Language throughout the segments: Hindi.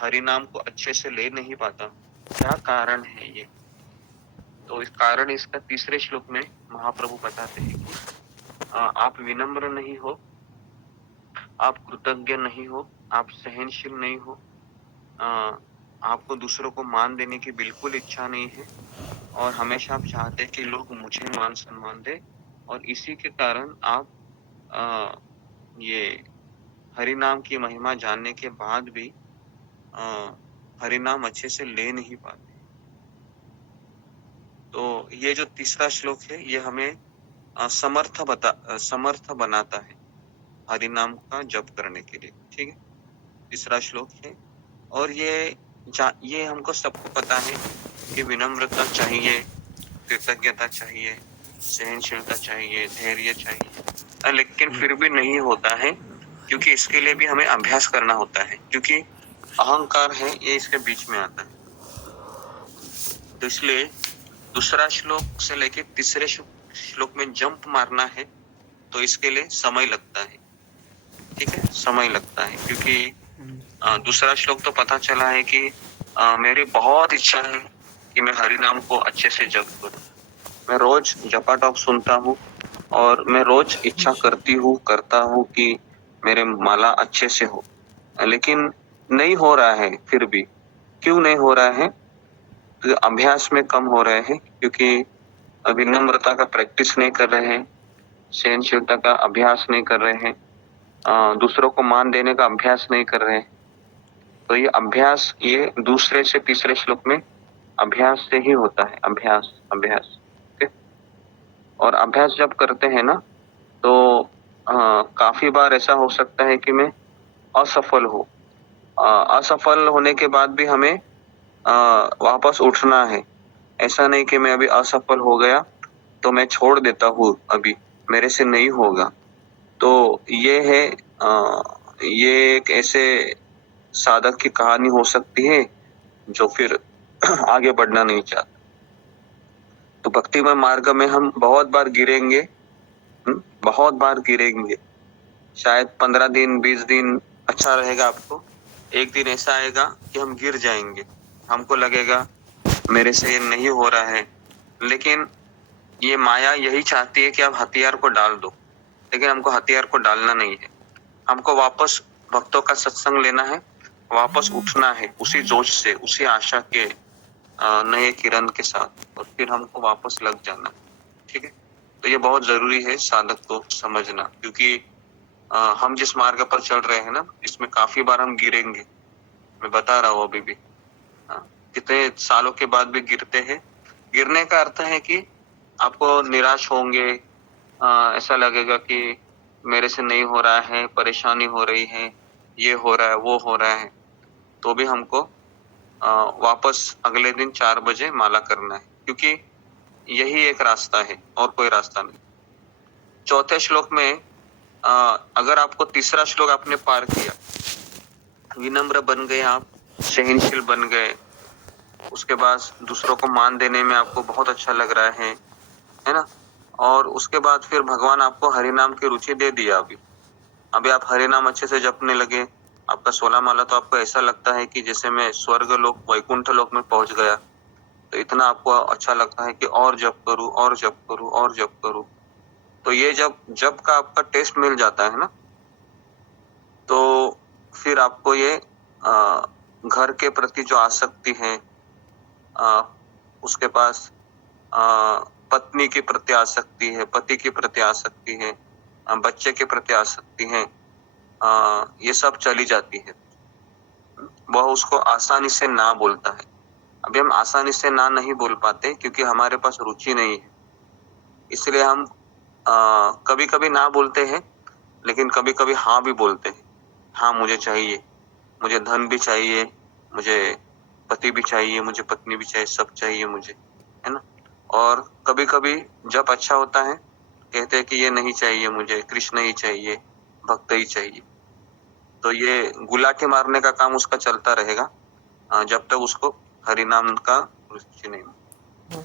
हरि नाम को अच्छे से ले नहीं पाता, क्या कारण है ये? तो इस कारण इसका तीसरे श्लोक में महाप्रभु बताते हैं कि आप विनम्र नहीं हो, आप कृतज्ञ नहीं हो, आप सहनशील नहीं हो, अ, आपको दूसरों को मान देने की बिल्कुल इच्छा नहीं है और हमेशा आप चाहते हैं कि लोग मुझे मान सम्मान दें और इसी के कारण आप अ, ये हरि नाम की महिमा जानने के बाद भी अ, हरि नाम अच्छे से ले नहीं पाते। तो ये जो तीसरा श्लोक है ये हमें समर्थ बनाता है हरि नाम का जप करने के लिए, ठीक है? तीसरा श्लोक है और ये हमको सबको पता है कि विनम्रता चाहिए, कृतज्ञता चाहिए, सहनशीलता चाहिए, धैर्य चाहिए, लेकिन फिर भी नहीं होता है क्योंकि इसके लिए भी हमें अभ्यास करना होता है क्योंकि अहंकार है ये इसके बीच में आता है। तो इसलिए दूसरा श्लोक से लेके तीसरे श्लोक में जंप मारना है तो इसके लिए समय लगता है, ठीक है? समय लगता है क्योंकि दूसरा श्लोक तो पता चला है कि मेरी बहुत इच्छा है कि मैं हरि नाम को अच्छे से जप करूं। मैं रोज जपाटॉप सुनता हूँ और मैं रोज इच्छा करता हूँ कि मेरे माला अच्छे से हो, लेकिन नहीं हो रहा है फिर भी। क्यों नहीं हो रहा है? तो अभ्यास में कम हो रहे हैं क्योंकि विनम्रता का प्रैक्टिस नहीं कर रहे हैं, सहनशीलता का अभ्यास नहीं कर रहे हैं, दूसरों को मान देने का अभ्यास नहीं कर रहे हैं। तो ये अभ्यास ये दूसरे से तीसरे श्लोक में अभ्यास से ही होता है, अभ्यास अभ्यास, ठीक है? और अभ्यास जब करते हैं ना तो काफी बार ऐसा हो सकता है कि मैं असफल हूँ। असफल होने के बाद भी हमें वापस उठना है। ऐसा नहीं कि मैं अभी असफल हो गया तो मैं छोड़ देता हूँ अभी, मेरे से नहीं होगा। तो ये है ये एक ऐसे साधक की कहानी हो सकती है जो फिर आगे बढ़ना नहीं चाहता। तो भक्तिमय मार्ग में हम बहुत बार गिरेंगे, बहुत बार गिरेंगे। शायद 15 दिन 20 दिन अच्छा रहेगा आपको, एक दिन ऐसा आएगा कि हम गिर जाएंगे, हमको लगेगा मेरे से ये नहीं हो रहा है, लेकिन ये माया यही चाहती है कि आप हथियार को डाल दो, लेकिन हमको हथियार को डालना नहीं है। हमको वापस भक्तों का सत्संग लेना है, वापस उठना है उसी जोश से, उसी आशा के नए किरण के साथ और फिर हमको वापस लग जाना, ठीक है? तो ये बहुत जरूरी है साधक को समझना क्योंकि हम जिस मार्ग पर चल रहे हैं ना इसमें काफी बार हम गिरेंगे। मैं बता रहा हूँ अभी भी, कितने सालों के बाद भी गिरते हैं। गिरने का अर्थ है कि आपको निराश होंगे, ऐसा लगेगा कि मेरे से नहीं हो रहा है, परेशानी हो रही है, ये हो रहा है, वो हो रहा है, तो भी हमको वापस अगले दिन 4 बजे माला करना है क्योंकि यही एक रास्ता है और कोई रास्ता नहीं। चौथे श्लोक में अगर आपको तीसरा श्लोक आपने पार किया, विनम्र बन गए आप, सहनशील बन गए, उसके बाद दूसरों को मान देने में आपको बहुत अच्छा लग रहा है ना? और उसके बाद फिर भगवान आपको हरि नाम की रुचि दे दिया अभी आप हरि नाम अच्छे से जपने लगे, आपका 16 माला तो आपको ऐसा लगता है कि जैसे मैं स्वर्ग लोक वैकुंठ लोक में पहुंच गया। तो इतना आपको अच्छा लगता है कि और जप करूं और जप करूं और जप करूं। तो ये जब जप का आपका टेस्ट मिल जाता है ना तो फिर आपको ये घर के प्रति जो आसक्ति है, उसके पास पत्नी के प्रति आसक्ति है, पति के प्रति आसक्ति है, बच्चे के प्रति आसक्ति है, ये सब चली जाती है। वह उसको आसानी से ना बोलता है। अभी हम आसानी से ना नहीं बोल पाते क्योंकि हमारे पास रुचि नहीं है, इसलिए हम कभी कभी ना बोलते हैं लेकिन कभी कभी हाँ भी बोलते हैं। हाँ मुझे चाहिए, मुझे धन भी चाहिए, मुझे पति भी चाहिए, मुझे पत्नी भी चाहिए, सब चाहिए मुझे, है ना? और कभी कभी जब अच्छा होता है कहते हैं कि ये नहीं चाहिए मुझे, कृष्ण ही चाहिए, भक्त ही चाहिए। तो ये गुलाटी मारने का काम उसका चलता रहेगा जब तक उसको हरि नाम का रुचि नहीं हो।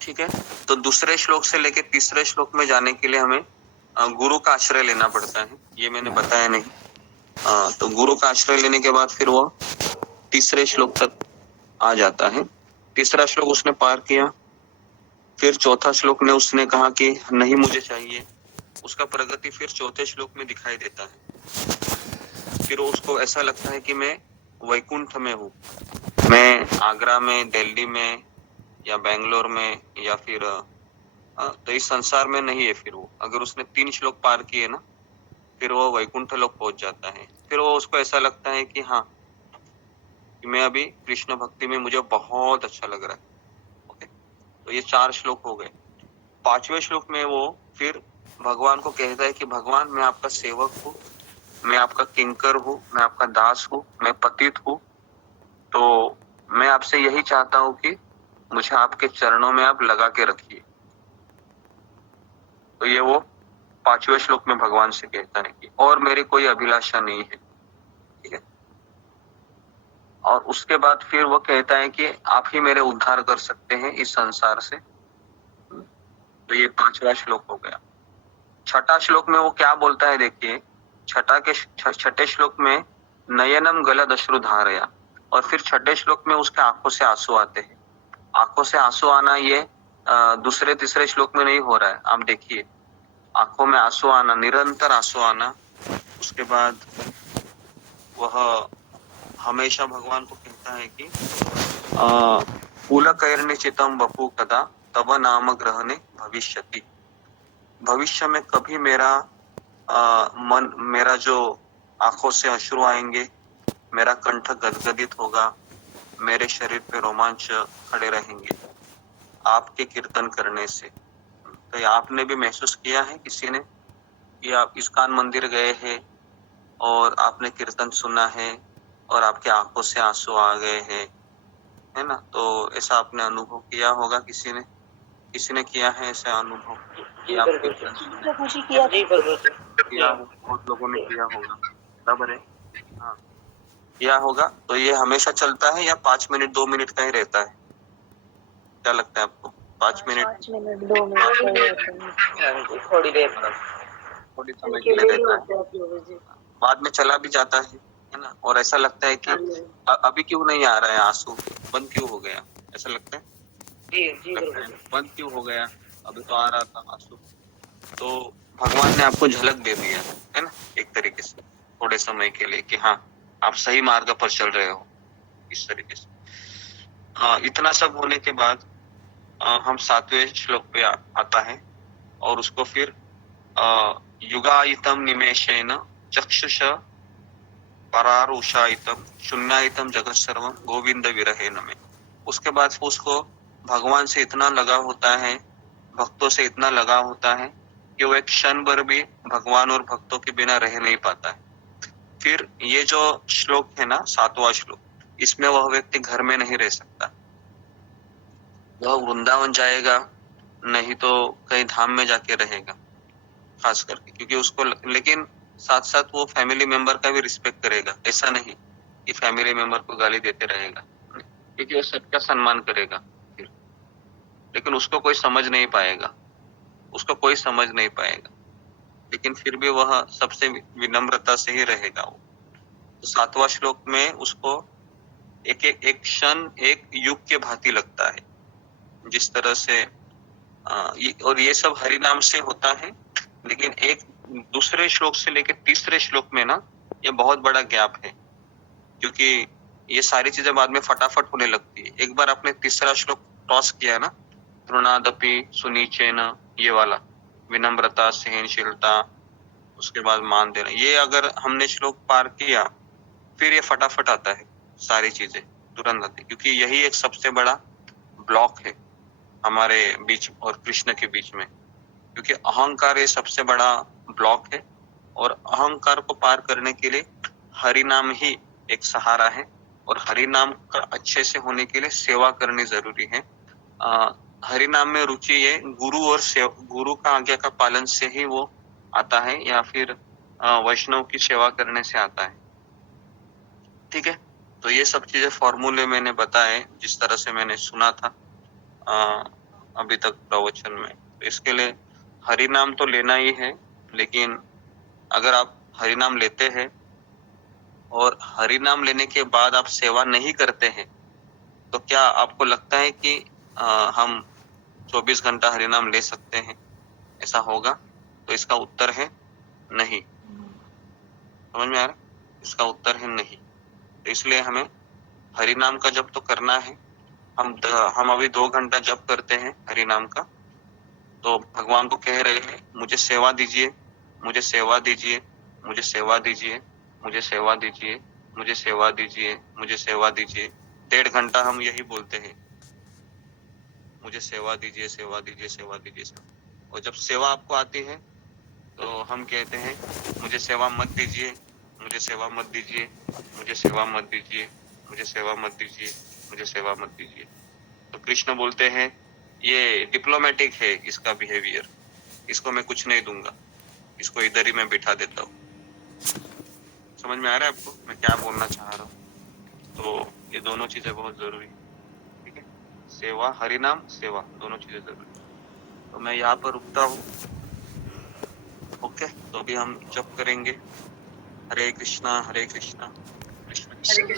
ठीक है? तो दूसरे श्लोक से लेके तीसरे श्लोक में जाने के लिए हमें गुरु का आश्रय लेना पड़ता है, ये मैंने बताया नहीं। तो गुरु का आश्रय लेने के बाद फिर वो तीसरे श्लोक तक आ जाता है। तीसरा श्लोक उसने पार किया, फिर चौथा श्लोक ने उसने कहा कि नहीं मुझे चाहिए, उसका प्रगति फिर चौथे श्लोक में दिखाई देता है। फिर उसको ऐसा लगता है कि मैं वैकुंठ में हूँ, मैं आगरा में, दिल्ली में या बेंगलोर में या फिर तो इस संसार में नहीं है। फिर वो अगर उसने 3 श्लोक पार किए ना, फिर वो वैकुंठ लोक पहुंच जाता है। फिर वो उसको ऐसा लगता है कि हाँ, कि मैं अभी कृष्ण भक्ति में मुझे बहुत अच्छा लग रहा है। ओके, तो ये 4 श्लोक हो गए। 5वें श्लोक में वो फिर भगवान को कहता है कि भगवान मैं आपका सेवक हूँ, मैं आपका किंकर हूँ, मैं आपका दास हूँ, मैं पतित हूँ, तो मैं आपसे यही चाहता हूँ कि मुझे आपके चरणों में आप लगा के रखिए। तो ये वो 5वें श्लोक में भगवान से कहता है कि और मेरी कोई अभिलाषा नहीं है। ठीक है, और उसके बाद फिर वो कहता है कि आप ही मेरे उद्धार कर सकते हैं इस संसार से। तो ये 5वां श्लोक हो गया। छठा श्लोक में वो क्या बोलता है देखिए, छठे श्लोक में नयनम गलद अश्रु धारया, और फिर छठे श्लोक में उसके आंखों से आंसू आते हैं। आंखों से आंसू आना ये दूसरे तीसरे श्लोक में नहीं हो रहा है। आप देखिए, आंखों में आंसू आना, निरंतर आंसू आना। उसके बाद वह हमेशा भगवान को कहता है कि पुलकैर्नि चितम वपु कदा तब नाम ग्रहणे भविष्यति। भविष्य में कभी मेरा मन, मेरा जो आंखों से अश्रु आएंगे, मेरा कंठ गदगदित होगा, मेरे शरीर पे रोमांच खड़े रहेंगे आपके कीर्तन करने से। तो आपने भी महसूस किया है किसी ने कि आप इस्कॉन मंदिर गए हैं और आपने कीर्तन सुना है और आपके आंखों से आंसू आ गए हैं, है ना? तो ऐसा आपने अनुभव किया होगा, किसी ने किया है ऐसा अनुभव कि आप कीर्तन सुने? किया हो, बहुत लोगों ने किया होगा, बराबर है। हाँ, किया होगा। तो ये हमेशा चलता है या 5 मिनट 2 मिनट का ही रहता है? क्या लगता है आपको? 5 मिनट 2 मिनट थोड़ी देर तक, थोड़ी समय के लिए रहता है, बाद में चला भी जाता है ना? और ऐसा लगता है कि अभी क्यों नहीं आ रहा है आंसू, बंद क्यों हो गया, ऐसा लगता है? जी लगता है बंद क्यों हो गया, अभी तो आ रहा था आंसू। तो भगवान ने आपको झलक दे दिया है ना, एक तरीके से थोड़े समय के लिए कि हाँ, आप सही मार्ग पर चल रहे हो, इस तरीके से। इतना सब होने के बाद हम 7वें श्लोक पे आता है और उसको फिर युगायितम निमेषेन चक्षुष परारुषायितम शून्यायितम जगत सर्वम गोविंद विरहेन में। उसके बाद उसको भगवान से इतना लगा होता है, भक्तों से इतना लगा होता है कि वो एक क्षण भर भी भगवान और भक्तों के बिना रह नहीं पाता है। फिर ये जो श्लोक है ना, 7वां श्लोक, इसमें वह व्यक्ति घर में नहीं रह सकता, वह वृंदावन जाएगा, नहीं तो कहीं धाम में जाके रहेगा, खास करके क्योंकि उसको लेकिन साथ साथ वो फैमिली मेंबर का भी रिस्पेक्ट करेगा। ऐसा नहीं कि फैमिली मेंबर को गाली देते रहेगा, क्योंकि वो सबका सम्मान करेगा फिर, लेकिन उसको कोई समझ नहीं पाएगा, उसको कोई समझ नहीं पाएगा, लेकिन फिर भी वह सबसे विनम्रता से ही रहेगा वो। तो 7वां श्लोक में उसको एक क्षण एक युग के भांति लगता है, जिस तरह से और ये सब हरि नाम से होता है। लेकिन एक दूसरे श्लोक से लेकर तीसरे श्लोक में ना, ये बहुत बड़ा गैप है, क्योंकि ये सारी चीजें बाद में फटाफट होने लगती है। एक बार आपने तीसरा श्लोक क्रॉस किया ना, तृणादपि सुनीचेन, ये वाला विनम्रता, सहनशीलता, उसके बाद मान देना, ये अगर हमने श्लोक पार किया, फिर ये फटाफट आता है, सारी चीजें तुरंत आती, क्योंकि यही एक सबसे बड़ा ब्लॉक है हमारे बीच और कृष्ण के बीच में, क्योंकि अहंकार ये सबसे बड़ा ब्लॉक है और अहंकार को पार करने के लिए हरि नाम ही एक सहारा है, और हरि नाम का अच्छे से होने के लिए सेवा करनी जरूरी है। हरि नाम में रुचि ये गुरु और गुरु का आज्ञा का पालन से ही वो आता है, या फिर वैष्णव की सेवा करने से आता है। ठीक है, तो ये सब चीजें फॉर्मूले मैंने बताए जिस तरह से मैंने सुना था अभी तक प्रवचन में। तो इसके लिए हरि नाम तो लेना ही है, लेकिन अगर आप हरि नाम लेते हैं और हरि नाम लेने के बाद आप सेवा नहीं करते हैं, तो क्या आपको लगता है कि हम 24 घंटा हरि नाम ले सकते हैं? ऐसा होगा? तो इसका उत्तर है नहीं। समझ में आ रहा है? इसका उत्तर है नहीं। तो इसलिए हमें हरि नाम का जप तो करना है। हम अभी 2 घंटा जप करते हैं हरि नाम का, तो भगवान को कह रहे हैं मुझे सेवा दीजिए, मुझे सेवा दीजिए, मुझे सेवा दीजिए, मुझे सेवा दीजिए, मुझे सेवा दीजिए, मुझे सेवा दीजिए। 1.5 घंटा हम यही बोलते हैं, मुझे सेवा दीजिए, सेवा दीजिए, सेवा दीजिए, सेवा। और जब सेवा आपको आती है तो हम कहते हैं मुझे सेवा मत दीजिए, मुझे सेवा मत दीजिए, मुझे सेवा मत दीजिए, मुझे सेवा मत दीजिए, मुझे सेवा मत दीजिए। तो कृष्ण बोलते हैं ये डिप्लोमेटिक है इसका बिहेवियर, इसको मैं कुछ नहीं दूंगा, इसको इधर ही मैं बिठा देता हूँ। समझ में आ रहा है आपको मैं क्या बोलना चाह रहा हूँ? तो ये दोनों चीजें बहुत जरूरी है, ठीक है? सेवा, हरि नाम, सेवा, दोनों चीजें जरूरी। तो मैं यहाँ पर रुकता हूँ। ओके, तो अभी हम जप करेंगे हरे कृष्णा कृष्ण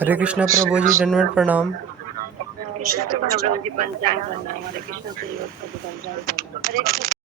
हरे कृष्णा प्रभु जी, दंडवत प्रणाम। कृष्ण प्रभु जी पंचांग प्रणाम। हरे कृष्ण।